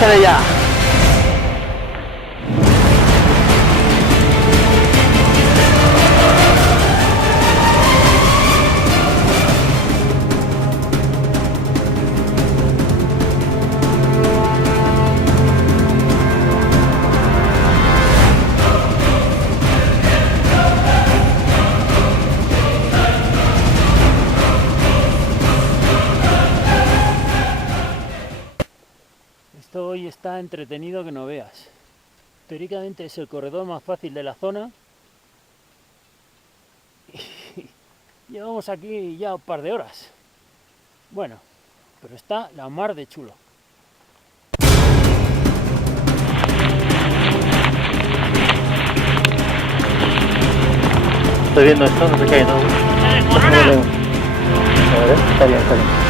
échale ya. Esto hoy está entretenido que no veas. Teóricamente es el corredor más fácil de la zona. Y llevamos aquí ya un par de horas. Bueno, pero está la mar de chulo. Estoy viendo esto, no sé qué hay, ¿no? A ver, está bien, está bien.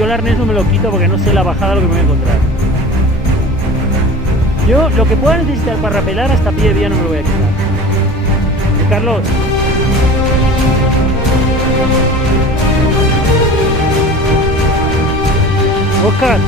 yo el arnés no me lo quito porque no sé la bajada lo que me voy a encontrar. Yo lo que pueda necesitar para rapelar hasta pie de vía no me lo voy a quitar. Carlos. Oscar.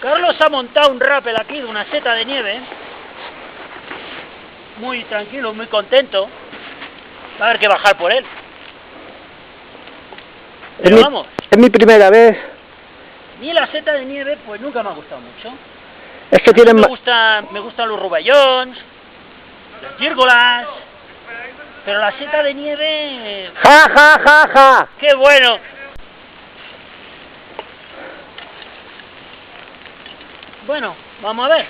Carlos ha montado un rappel aquí de una seta de nieve. Muy tranquilo, muy contento. Va a haber que bajar por él. Pero vamos. Es mi primera vez. Ni la seta de nieve, pues nunca me ha gustado mucho. Es que tienen me gustan los rubellons, las gírgolas, pero la seta de nieve... ¡Ja, ja, ja, ja! ¡Qué bueno! Bueno, vamos a ver.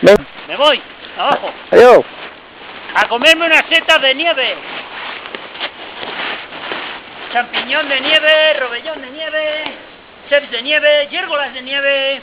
Ven. Me voy, abajo. Adiós. A comerme unas setas de nieve. Champiñón de nieve, robellón de nieve, ceps de nieve, gírgolas de nieve...